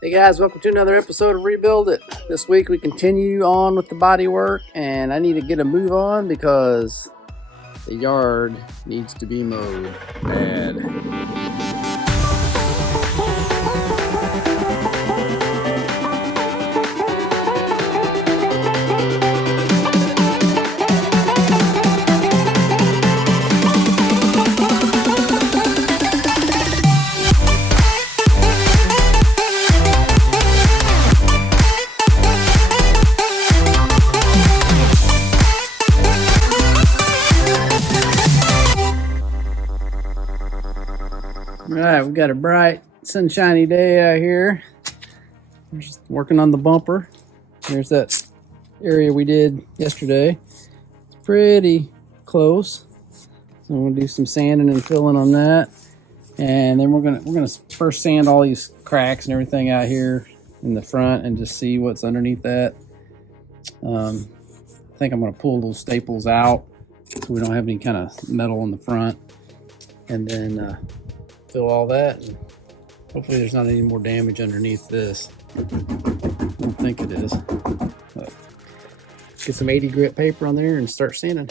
Hey guys, welcome to another episode of Rebuild It. This week we continue on with the body work, and I need to get a move on because the yard needs to be mowed bad. Alright, we've got a bright, sunshiny day out here. We're just working on the bumper. There's that area we did yesterday. It's pretty close. So I'm gonna do some sanding and filling on that. And then we're gonna first sand all these cracks and everything out here in the front and just see what's underneath that. I think I'm gonna pull those staples out so we don't have any kind of metal in the front. And then fill all that, and hopefully there's not any more damage underneath this. I don't think it is. But get some 80 grit paper on there and start sanding.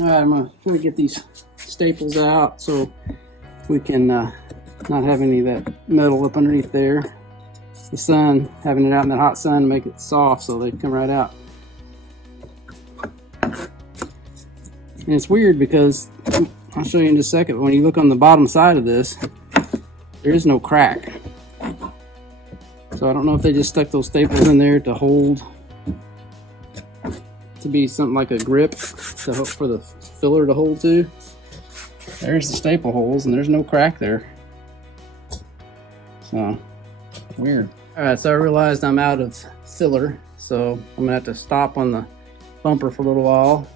Alright, I'm going to try to get these staples out so we can not have any of that metal up underneath there. The sun, having it out in that hot sun to make it soft so they come right out. And it's weird because, I'll show you in just a second, when you look on the bottom side of this, there is no crack. So I don't know if they just stuck those staples in there to hold, to be something like a grip to help for the filler to hold to. There's the staple holes and there's no crack there. So weird. Alright, so I realized I'm out of filler, so I'm gonna have to stop on the bumper for a little while,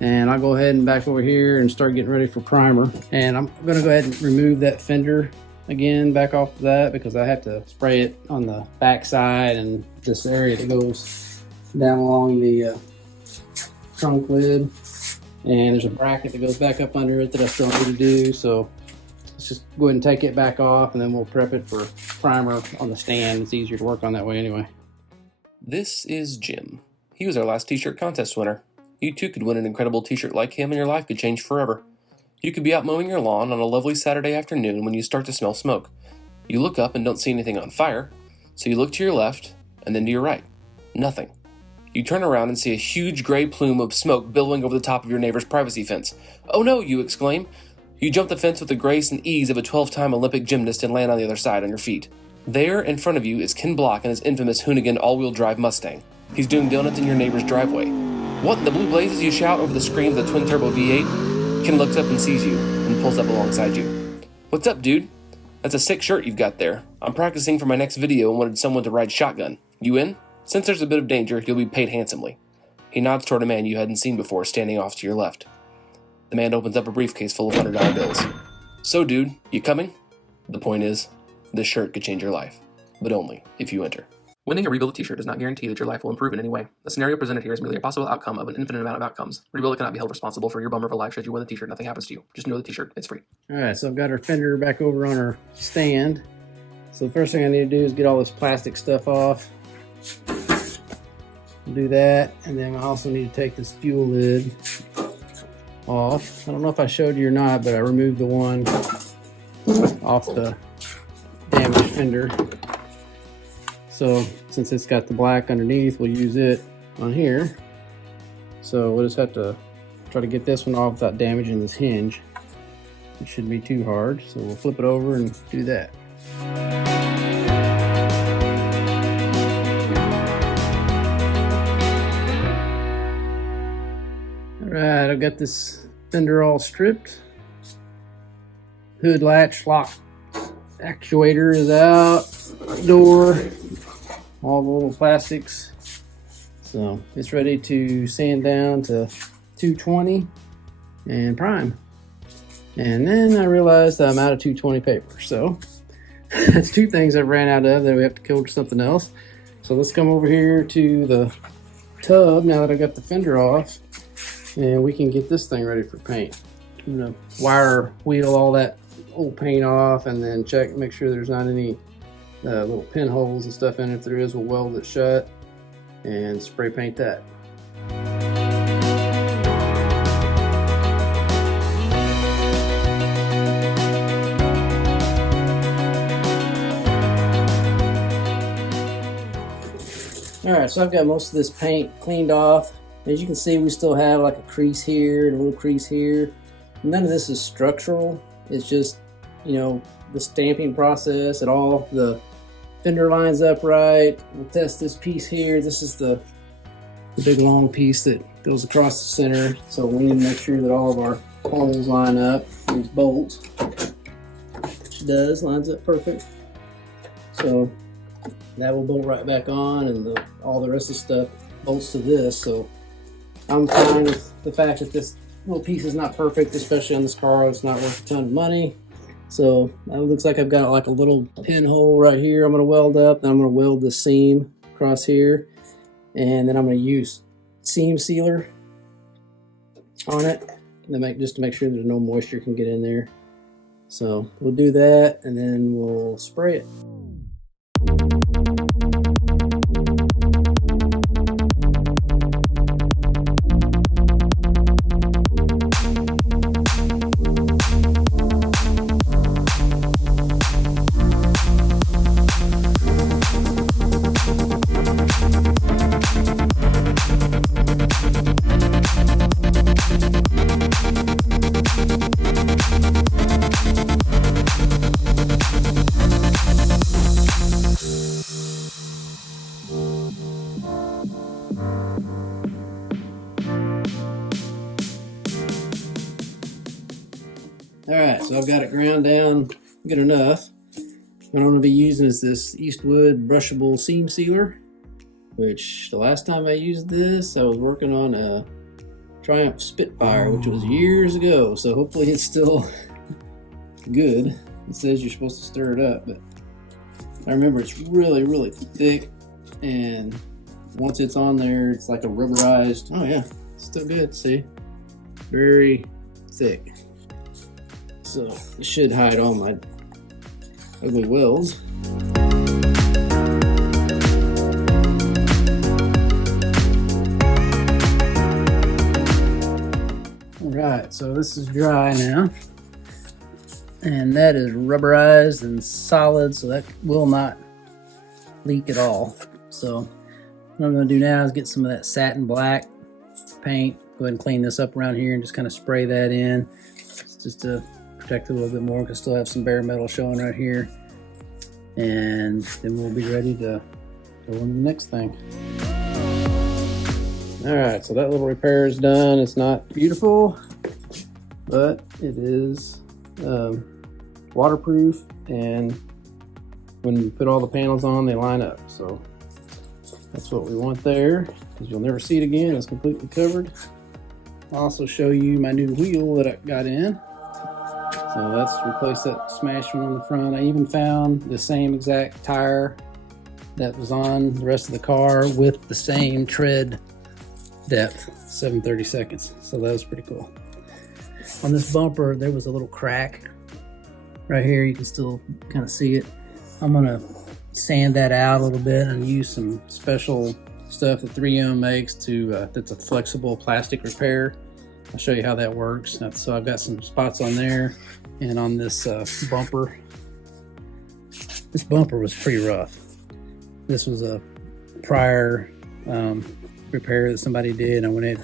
and I'll go ahead and back over here and start getting ready for primer. And I'm gonna go ahead and remove that fender again back off of that because I have to spray it on the back side and this area that goes down along the trunk lid, and there's a bracket that goes back up under it that I still need to do. So let's just go ahead and take it back off, and then we'll prep it for primer on the stand. It's easier to work on that way anyway. This is Jim. He was our last t-shirt contest winner. You too could win an incredible t-shirt like him, and your life could change forever. You could be out mowing your lawn on a lovely Saturday afternoon when you start to smell smoke. You look up and don't see anything on fire, so you look to your left and then to your right. Nothing. You turn around and see a huge gray plume of smoke billowing over the top of your neighbor's privacy fence. "Oh no," you exclaim. You jump the fence with the grace and ease of a 12-time Olympic gymnast and land on the other side on your feet. There, in front of you, is Ken Block and his infamous Hoonigan all-wheel drive Mustang. He's doing donuts in your neighbor's driveway. "What in the blue blazes?" you shout over the scream of the twin-turbo V8. Ken looks up and sees you and pulls up alongside you. "What's up, dude? That's a sick shirt you've got there. I'm practicing for my next video and wanted someone to ride shotgun. You in? Since there's a bit of danger, you'll be paid handsomely." He nods toward a man you hadn't seen before standing off to your left. The man opens up a briefcase full of $100 bills. "So, dude, you coming?" The point is, this shirt could change your life, but only if you enter. Winning a Rebuild It t-shirt does not guarantee that your life will improve in any way. The scenario presented here is merely a possible outcome of an infinite amount of outcomes. Rebuild It cannot be held responsible for your bummer of a life should you win the t-shirt. Nothing happens to you. Just know the t-shirt. It's free. Alright, so I've got our fender back over on our stand. So the first thing I need to do is get all this plastic stuff off. Do that, and then I also need to take this fuel lid off. I don't know if I showed you or not, but I removed the one off the damaged fender. So since it's got the black underneath, we'll use it on here. So we'll just have to try to get this one off without damaging this hinge. It shouldn't be too hard, so we'll flip it over and do that. Alright, I've got this fender all stripped. Hood latch lock actuator is out. Door, all the little plastics So it's ready to sand down to 220 and prime. And then I realized I'm out of 220 paper. So that's two things I ran out of that we have to kill for something else. So let's come over here to the tub now that I got the fender off, and we can get this thing ready for paint. I'm gonna wire wheel all that old paint off and then check, make sure there's not any little pinholes and stuff in it. If there is, we'll weld it shut and spray paint that. Alright, so I've got most of this paint cleaned off. As you can see, we still have like a crease here and a little crease here. None of this is structural. It's just, you know, the stamping process and all. The fender lines up right. We'll test this piece here. This is the big long piece that goes across the center. So we need to make sure that all of our holes line up. These bolts, which does, lines up perfect. So that will bolt right back on, and all the rest of the stuff bolts to this. So I'm fine with the fact that this little piece is not perfect, especially on this car. It's not worth a ton of money. So it looks like I've got like a little pinhole right here I'm going to weld up. Then I'm going to weld the seam across here, and then I'm going to use seam sealer on it just to make sure there's no moisture can get in there. So we'll do that, and then we'll spray it. Alright, so I've got it ground down good enough. What I'm going to be using is this Eastwood brushable seam sealer, which the last time I used this, I was working on a Triumph Spitfire, which was years ago, so hopefully it's still good. It says you're supposed to stir it up, but I remember it's really, really thick, and once it's on there, it's like a rubberized. Oh yeah, it's still good, see? Very thick. So it should hide all my ugly welds. Alright, so this is dry now. And that is rubberized and solid, so that will not leak at all. So what I'm going to do now is get some of that satin black paint. Go ahead and clean this up around here and just kind of spray that in. It's just to protect it a little bit more, because still have some bare metal showing right here. And then we'll be ready to go on to the next thing. Alright, so that little repair is done. It's not beautiful, but it is waterproof, and when you put all the panels on, they line up. So that's what we want there, because you'll never see it again. It's completely covered. I'll also show you my new wheel that I got in. So that's replaced that smashed one on the front. I even found the same exact tire that was on the rest of the car with the same tread depth, 7/32. So that was pretty cool. On this bumper, there was a little crack right here. You can still kind of see it. I'm gonna sand that out a little bit and use some special stuff that 3M makes that's a flexible plastic repair. I'll show you how that works. So I've got some spots on there, and on this bumper. This bumper was pretty rough. This was a prior repair that somebody did. I went in,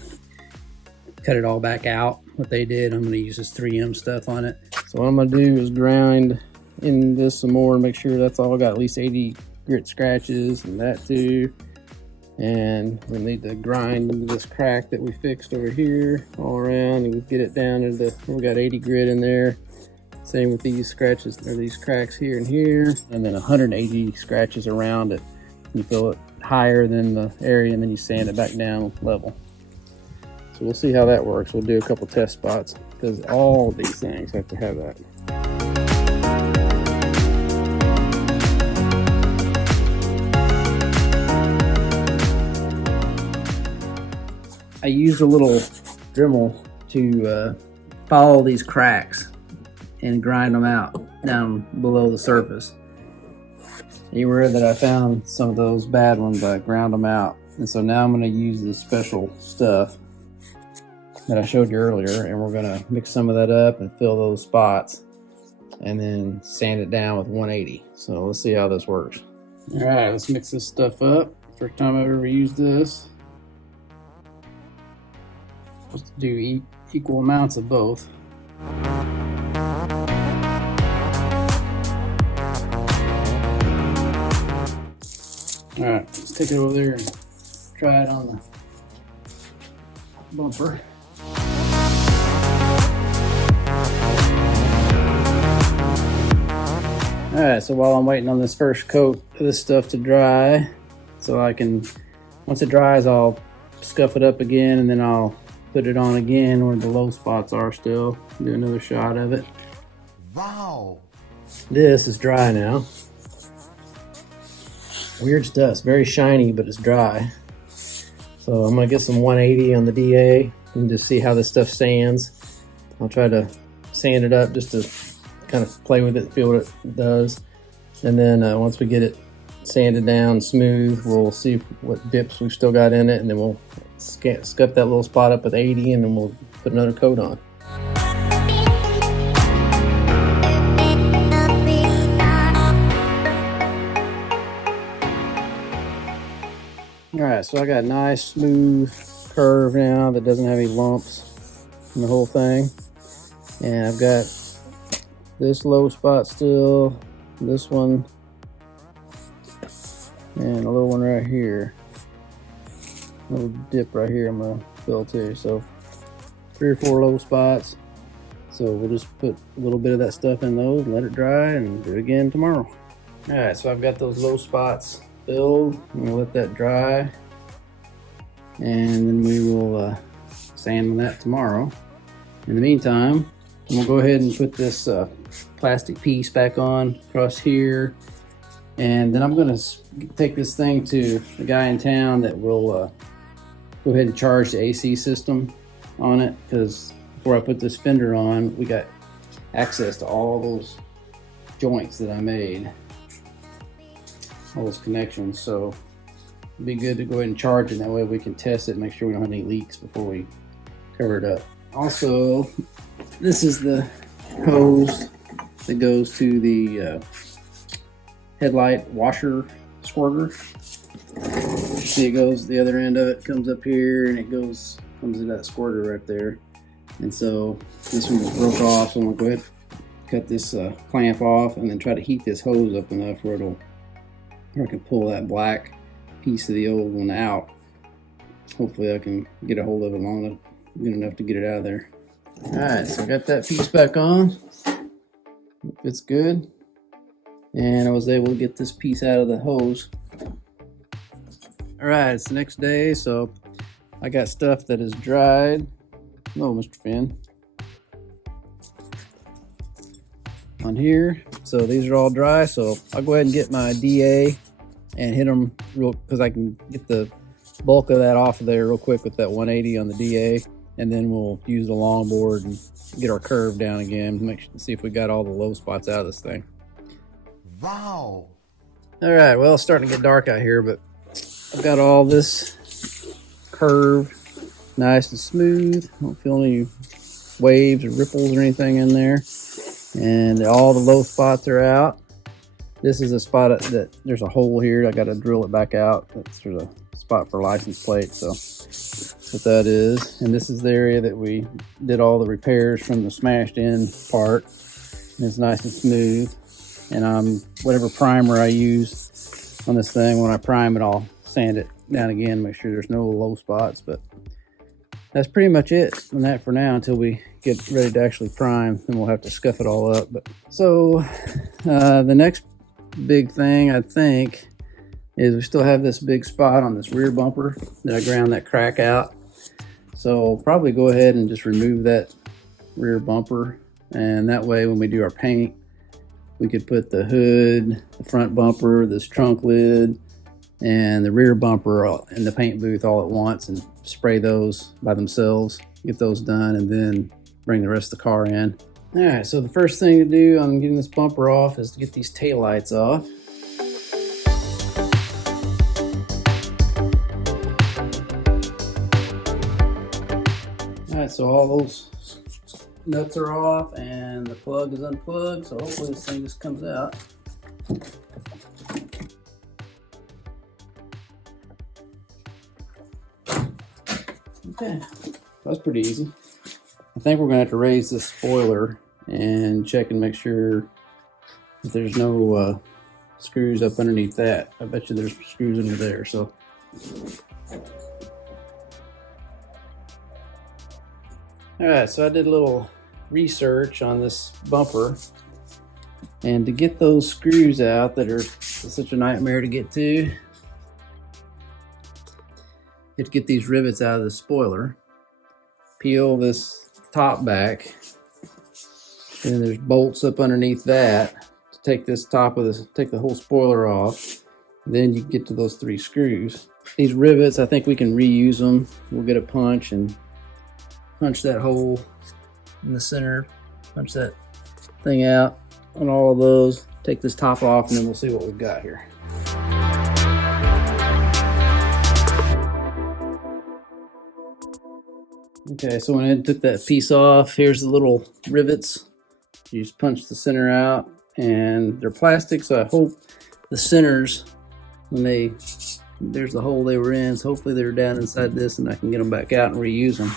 cut it all back out. What they did, I'm going to use this 3M stuff on it. So what I'm going to do is grind in this some more and make sure that's all got at least 80 grit scratches, and that too. And we need to grind into this crack that we fixed over here all around, and get it down into we got 80 grit in there. Same with these scratches, or these cracks here and here, and then 180 scratches around it. You fill it higher than the area, and then you sand it back down level. So we'll see how that works. We'll do a couple test spots because all these things have to have that. I used a little Dremel to follow these cracks and grind them out down below the surface. Anywhere that I found some of those bad ones, I ground them out. And so now I'm going to use this special stuff that I showed you earlier, and we're going to mix some of that up and fill those spots and then sand it down with 180. So let's see how this works. All right, let's mix this stuff up. First time I've ever used this. Supposed to do equal amounts of both. All right, let's take it over there and try it on the bumper. All right, so while I'm waiting on this first coat of this stuff to dry, so I can, once it dries, I'll scuff it up again, and then I'll put it on again where the low spots are still. Do another shot of it. Wow. This is dry now. Weird stuff. It's very shiny, but it's dry. So I'm gonna get some 180 on the DA and just see how this stuff sands. I'll try to sand it up just to kind of play with it, feel what it does. And then once we get it sanded down smooth, we'll see what dips we've still got in it, and then we'll scuff that little spot up with 80, and then we'll put another coat on. All right, so I got a nice smooth curve now that doesn't have any lumps in the whole thing. And I've got this low spot still, this one, and a little one right here. A little dip right here I'm gonna fill too. So 3 or 4 low spots. So we'll just put a little bit of that stuff in those and let it dry and do it again tomorrow. All right, so I've got those low spots filled. I'm gonna let that dry, and then we will sand on that tomorrow. In the meantime, I'm gonna go ahead and put this plastic piece back on across here, and then I'm gonna take this thing to the guy in town that will go ahead and charge the AC system on it, because before I put this fender on, we got access to all those joints that I made, all those connections. So it'd be good to go ahead and charge it, that way we can test it and make sure we don't have any leaks before we cover it up. Also, this is the hose that goes to the headlight washer squirter. See, it goes, the other end of it comes up here, and it comes in that squirter right there. And so this one just broke off, so I'm gonna go ahead and cut this clamp off, and then try to heat this hose up enough where I can pull that black piece of the old one out. Hopefully I can get a hold of it good enough to get it out of there. All right, so I got that piece back on. It's good. And I was able to get this piece out of the hose. All right, it's the next day, so I got stuff that is dried. Hello, Mr. Finn. On here, so these are all dry, so I'll go ahead and get my DA and hit them real, because I can get the bulk of that off of there real quick with that 180 on the DA, and then we'll use the longboard and get our curve down again, see if we got all the low spots out of this thing. Wow. All right, well, it's starting to get dark out here, but I've got all this curve nice and smooth. I don't feel any waves or ripples or anything in there. And all the low spots are out. This is a spot that there's a hole here. I got to drill it back out. There's a spot for license plate, so that's what that is. And this is the area that we did all the repairs from the smashed in part. And it's nice and smooth. And whatever primer I use on this thing, when I prime it, I'll sand it down again, make sure there's no low spots. But that's pretty much it on that for now until we get ready to actually prime. Then we'll have to scuff it all up. But so the next big thing, I think, is we still have this big spot on this rear bumper that I ground that crack out. So I'll probably go ahead and just remove that rear bumper, and that way when we do our paint, we could put the hood, the front bumper, this trunk lid, and the rear bumper in the paint booth all at once and spray those by themselves, get those done, and then bring the rest of the car in. All right, so the first thing to do on getting this bumper off is to get these taillights off. All right, so all those nuts are off and the plug is unplugged, so hopefully this thing just comes out. Okay, that's pretty easy. I think we're gonna have to raise this spoiler and check and make sure that there's no screws up underneath that. I bet you there's screws under there, so. All right, so I did a little research on this bumper, and to get those screws out that are such a nightmare to get to, you have to get these rivets out of the spoiler, peel this top back, and there's bolts up underneath that to take this top of this, take the whole spoiler off. Then you get to those 3 screws. These rivets, I think we can reuse them. We'll get a punch and punch that hole in the center, punch that thing out on all of those, take this top off, and then we'll see what we've got here. Okay, so when I took that piece off, here's the little rivets. You just punch the center out, and they're plastic, so I hope the centers, when there's the hole they were in, so hopefully they're down inside this and I can get them back out and reuse them.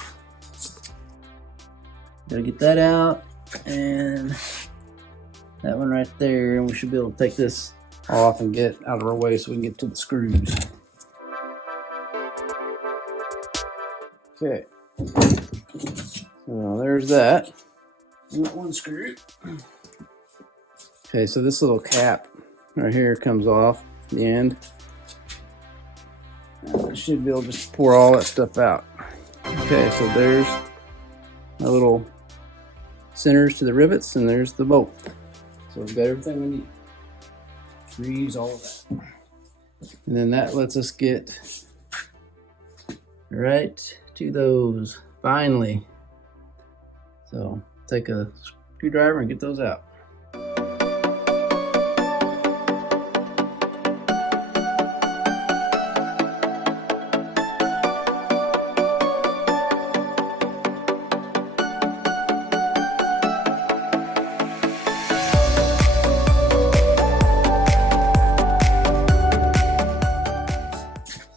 Gotta get that out, and that one right there, and we should be able to take this off and get out of our way so we can get to the screws. Okay, so there's that. One screw. Okay, so this little cap right here comes off the end. I should be able to just pour all that stuff out. Okay, so there's my little centers to the rivets, and there's the bolt. So we've got everything we need. Reuse all of that. And then that lets us get right to those, finally. So take a screwdriver and get those out.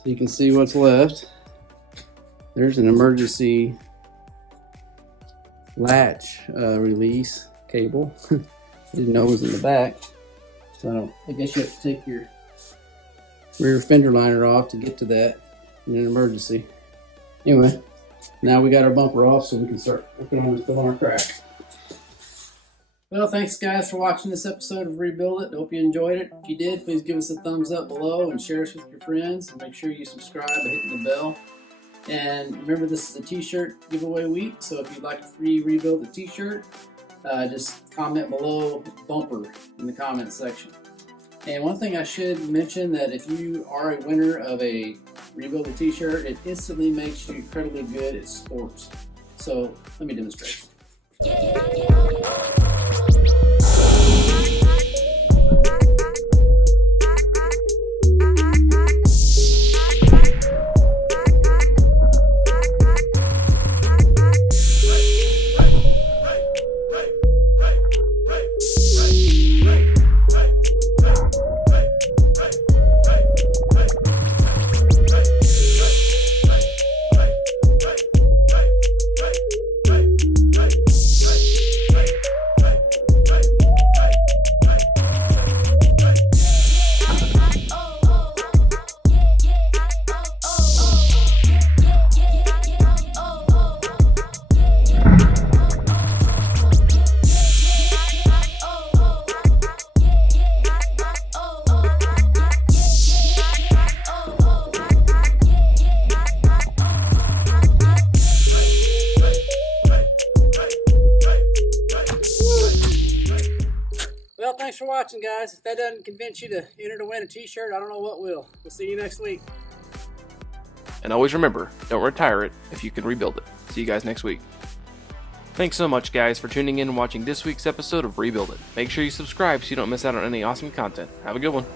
So you can see what's left. There's an emergency latch release cable. Didn't know it was in the back. So I guess you have to take your rear fender liner off to get to that in an emergency. Anyway, now we got our bumper off, so we can start working on filling our cracks. Well, thanks guys for watching this episode of Rebuild It. Hope you enjoyed it. If you did, please give us a thumbs up below and share us with your friends. And make sure you subscribe by hitting the bell. And remember, this is a t-shirt giveaway week, so if you'd like a free Rebuild It t-shirt, just comment below bumper in the comments section. And one thing I should mention, that if you are a winner of a Rebuild It t-shirt, it instantly makes you incredibly good at sports. So let me demonstrate. for watching, guys. If that doesn't convince you to enter to win a t-shirt, I don't know what will. We'll see you next week. And always remember, don't retire it if you can rebuild it. See you guys next week. Thanks so much, guys, for tuning in and watching this week's episode of Rebuild It. Make sure you subscribe so you don't miss out on any awesome content. Have a good one.